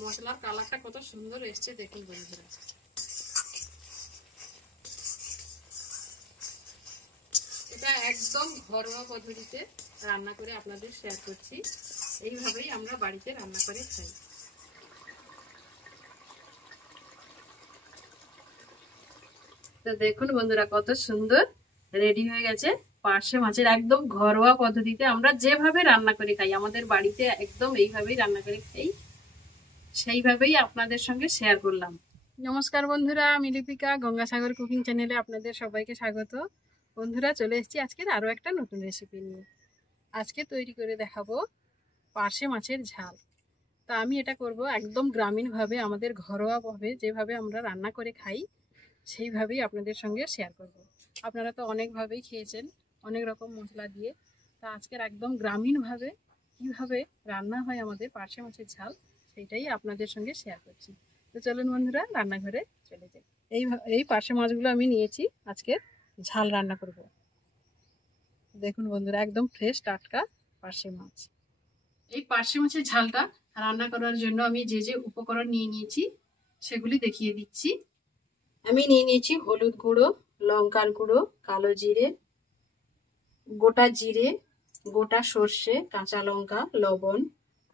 মশলার কালারটা কত সুন্দর এসছে দেখুন বন্ধুরা। এটা একদম ঘরোয়া পদ্ধতিতে রান্না করে আপনাদের শেয়ার করছি। এইভাবেই আমরা বাড়িতে রান্না করে খাই। তো দেখুন বন্ধুরা কত সুন্দর রেডি হয়ে গেছে পার্শে মাছের একদম ঘরোয়া পদ্ধতিতে আমরা যেভাবে রান্না করে খাই, আমাদের বাড়িতে একদম এইভাবেই রান্না করে খাই, সেইভাবেই আপনাদের সঙ্গে শেয়ার করলাম। নমস্কার বন্ধুরা, আমি লিপিকা, গঙ্গাসাগর কুকিং চ্যানেলে আপনাদের সবাইকে স্বাগত। বন্ধুরা চলে এসেছি আজকের আরও একটা নতুন রেসিপি নিয়ে। আজকে তৈরি করে দেখাবো পার্শে মাছের ঝাল। তা আমি এটা করব একদম গ্রামীণভাবে, আমাদের ঘরোয়াভাবে যেভাবে আমরা রান্না করে খাই সেইভাবেই আপনাদের সঙ্গে শেয়ার করব। আপনারা তো অনেকভাবেই খেয়েছেন, অনেক রকম মশলা দিয়ে। তা আজকের একদম গ্রামীণভাবে কীভাবে রান্না হয় আমাদের পার্শে মাছের ঝাল, সেইটাই আপনাদের সঙ্গে শেয়ার করছি। তো চলুন বন্ধুরা রান্নাঘরে চলে যাই। এই পার্শে মাছগুলো আমি নিয়েছি, আজকে ঝাল রান্না করব। দেখুন বন্ধুরা একদম ফ্রেশ টাটকা পার্শে মাছ। এই পার্শে মাছের ঝালটা রান্না করার জন্য আমি যে যে উপকরণ নিয়ে নিয়েছি সেগুলি দেখিয়ে দিচ্ছি। আমি নিয়ে নিয়েছি হলুদ গুঁড়ো, লঙ্কার গুঁড়ো, কালো জিরে, গোটা জিরে, গোটা সর্ষে, কাঁচা লঙ্কা, লবণ,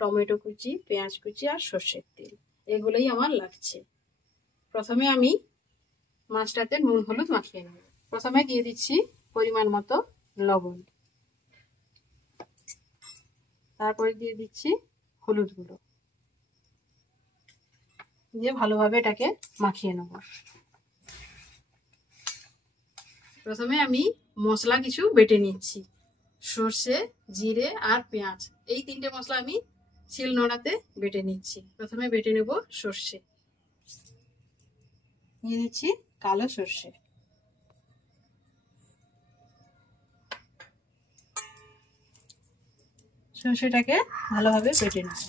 টমেটো কুচি, পেঁয়াজ কুচি আর সর্ষের তেল, এগুলোই আমার লাগছে। প্রথমে আমি মাছটাতে নুন হলুদ মাখিয়ে নেব। প্রথমে দিয়ে দিচ্ছি পরিমাণ মতো লবণ, তারপরে দিয়ে দিচ্ছি হলুদ গুঁড়ো, দিয়ে ভালোভাবে এটাকে মাখিয়ে নেব। প্রথমে আমি মশলা কিছু বেটে নিচ্ছি। সর্ষে, জিরে আর পেঁয়াজ, এই তিনটে মশলা আমি শিলনোড়াতে বেটে নিচ্ছি। প্রথমে বেটে নেব সর্ষে, নিয়ে নিচ্ছি কালো সর্ষে, সর্ষেটাকে ভালোভাবে বেটে নেব।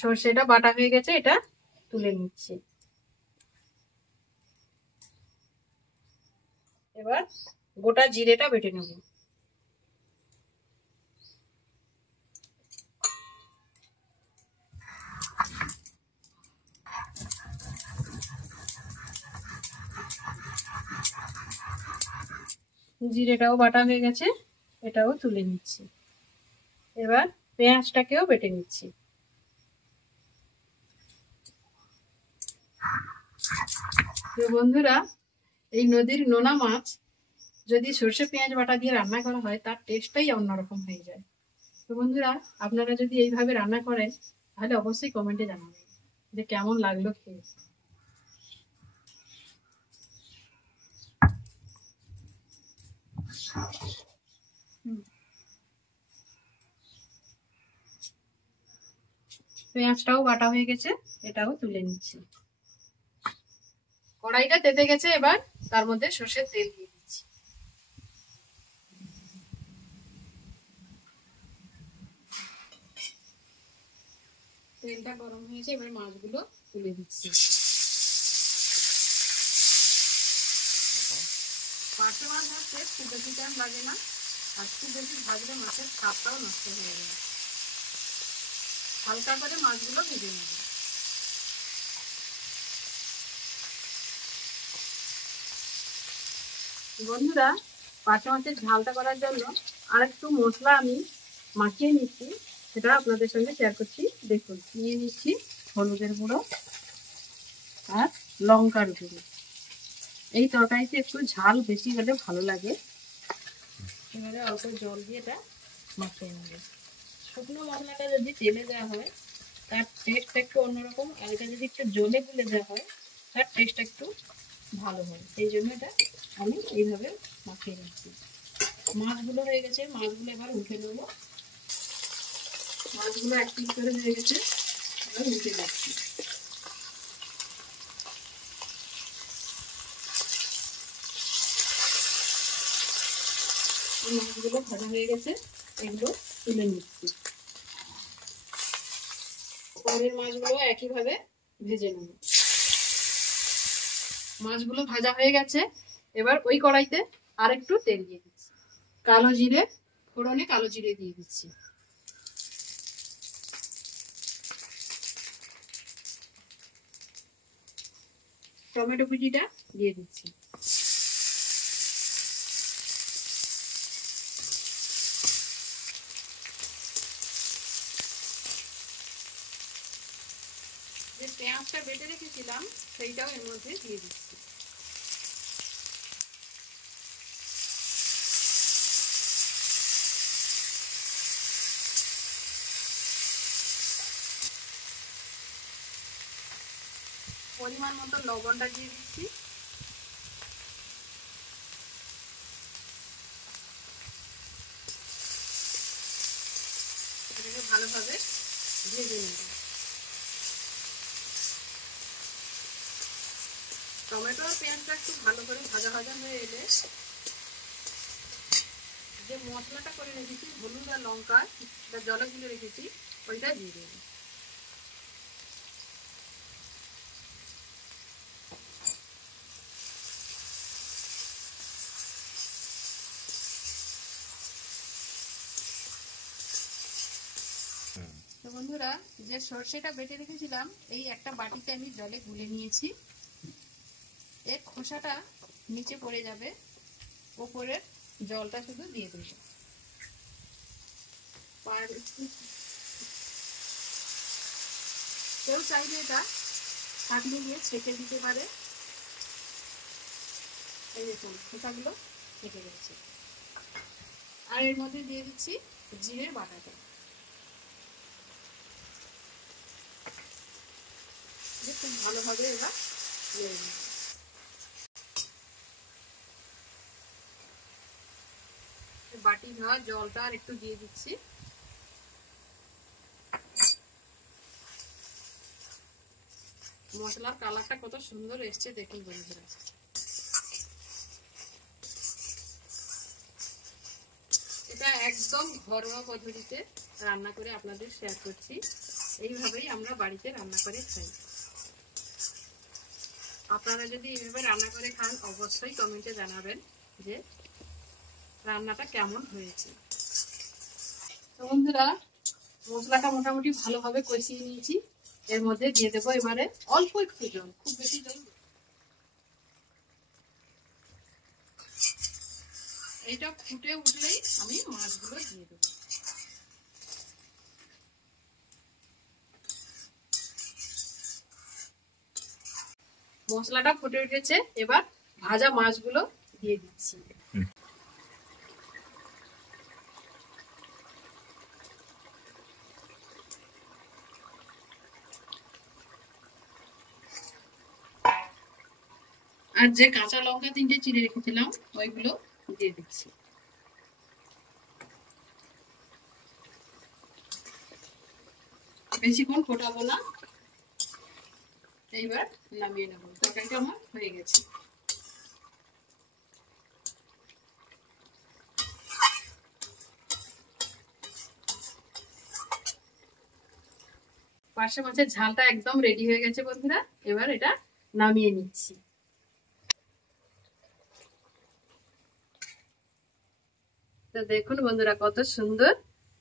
সর্ষেটা বাটা হয়ে গেছে, এটা তুলে নিচ্ছি। এবার গোটা জিরেটা বেটে নেব। জিরেটাও বাটা হয়ে গেছে, এটাও তুলে নিচ্ছি। এবার পেঁয়াজটাকেও বেটে নিচ্ছি। তো বন্ধুরা, এই নদীর নোনা মাছ যদি সর্ষে পেঁয়াজ বাটা দিয়ে রান্না করা হয় তার টেস্টটাই অন্যরকম হয়ে যায়। তো বন্ধুরা, আপনারা যদি এইভাবে রান্না করেন তাহলে অবশ্যই কমেন্টে জানাবেন যে কেমন লাগলো খেয়ে। পেঁয়াজটাও বাটা হয়ে গেছে, এটাও তুলে নিচ্ছি। কড়াইটা তেতে গেছে, এবার তার মধ্যে সর্ষের তেল দিয়ে দিচ্ছি। তেলটা গরম হয়েছে, এবার মাছগুলো তুলে দিচ্ছি। পার্শে মাছ ভাজতে খুব বেশি টাইম লাগে না, আর খুব বেশি ভাজলে মাছের স্বাদটাও নষ্ট হয়ে যায়। হালকা করে মাছগুলো ভেজে নেব। বন্ধুরা, পার্শে মাছের ঝালটা করার জন্য আর একটু মশলা আমি মাখিয়ে নিচ্ছি, সেটা আপনাদের সঙ্গে শেয়ার করছি। দেখুন, নিয়ে নিচ্ছি হলুদের গুঁড়ো আর লঙ্কার গুঁড়ো। এই তরকারিতে একটু ঝাল বেশি হলে ভালো লাগে। এবারে অল্প জল দিয়ে এটা মাখিয়ে নেবে। শুকনো মশলাটা যদি তেলে দেওয়া হয় তার টেস্টটা একটু অন্যরকম, আর এটা যদি একটু জলে গুলে দেওয়া হয় তার টেস্ট একটু ভালো হয়। সেই জন্য এটা আমি এইভাবে মাখিয়ে নিচ্ছি। মাছগুলো হয়ে গেছে, মাছগুলো এবার উঠে নেব। মাছগুলো এক পিস করে হয়ে গেছে, এবার উঠে যাচ্ছি। মাছগুলো ভাজা হয়ে গেছে, এগুলো তুলে নিচ্ছি। পরের মাছগুলো একইভাবে ভেজে নেব। মাছগুলো ভাজা হয়ে গেছে, এবার ওই কড়াইতে আরেকটু তেল দিয়ে দিচ্ছি। কালো জিরে ফোড়নে কালো জিরে দিয়ে দিচ্ছি। টমেটো কুচিটা দিয়ে দিচ্ছি। যে পেঁয়াজটা বেটে রেখেছিলাম সেইটাও এর মধ্যে দিয়ে দিচ্ছি। পরিমাণ মতো লবণটা দিয়ে দিচ্ছি। এটাকে ভালোভাবে ভেজে নেব। টমেটো আর পেঁয়াজটা একটু ভালো করে ভাজা ভাজা হয়ে এলে যে মশলাটা করে রেখেছি, হলুদ আর লঙ্কা জলে গুলে রেখেছি, ওইটা দিয়ে দেবো। তো বন্ধুরা, যে সর্ষেটা বেটে রেখেছিলাম এই একটা বাটিতে আমি জলে গুলে নিয়েছি। এর খোসাটা নিচে পড়ে যাবে, ওপরের জলটা শুধু দিয়ে দেব। কেউ চাইলে এটা ছাঁকনি দিয়ে ছেঁকে দিতে পারে। এই দেখুন খোসাগুলো ছেঁকে গেছে। আর এর মধ্যে দিয়ে দিচ্ছি জিরের বাটাটা। খুব ভালোভাবে এবার নেড়ে নিই। বাটি ধোয়া জলটা আর একটু দিয়ে দিচ্ছি। মশলার কালারটা কত সুন্দর এসছে দেখুন বন্ধুরা। এটা একদম ঘরোয়া পদ্ধতিতে রান্না করে আপনাদের শেয়ার করছি। এইভাবেই আমরা বাড়িতে রান্না করে খাই। আপনারা যদি এইভাবে রান্না করে খান অবশ্যই কমেন্টে জানাবেন যে রান্নাটা কেমন হয়েছে। তো বন্ধুরা, মশলাটা মোটামুটি ভালোভাবে কষিয়ে নিয়েছি। এর মধ্যে দিয়ে দেবো এবারে অল্প একটু জল, খুব বেশি জল। এইটা ফুটে উঠলেই আমি মাছগুলো দিয়ে দেবো। মশলাটা ফুটে উঠেছে, এবার ভাজা মাছগুলো দিয়ে দিচ্ছি। আর যে কাঁচা লঙ্কা 3টে চিড়ে রেখেছিলাম ওইগুলো দিয়ে দিচ্ছি। বেশিক্ষণ ফোটাবো না, এইবার নামিয়ে নেবো। তরকারিটা আমার হয়ে গেছে। পার্শে মাছের ঝালটা একদম রেডি হয়ে গেছে বন্ধুরা। এবার এটা নামিয়ে নিচ্ছি। তো দেখুন বন্ধুরা, কত সুন্দর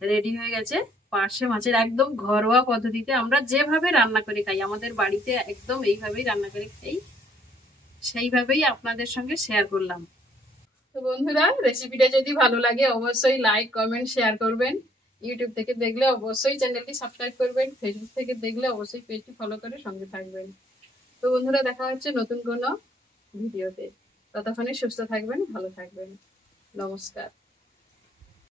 রেডি হয়ে গেছে পার্শে মাছের একদম ঘরোয়া পদ্ধতিতে আমরা যেভাবে রান্না করে খাই, আমাদের বাড়িতে একদম এইভাবেই রান্না করে খাই, সেইভাবেই আপনাদের সঙ্গে শেয়ার করলাম। তো বন্ধুরা, রেসিপিটা যদি ভালো লাগে অবশ্যই লাইক কমেন্ট শেয়ার করবেন। ইউটিউব থেকে দেখলে অবশ্যই চ্যানেলটি সাবস্ক্রাইব করবেন। ফেসবুক থেকে দেখলে অবশ্যই পেজটি ফলো করে সঙ্গে থাকবেন। তো বন্ধুরা, দেখা হচ্ছে নতুন কোনো ভিডিওতে। ততক্ষণে সুস্থ থাকবেন, ভালো থাকবেন। নমস্কার।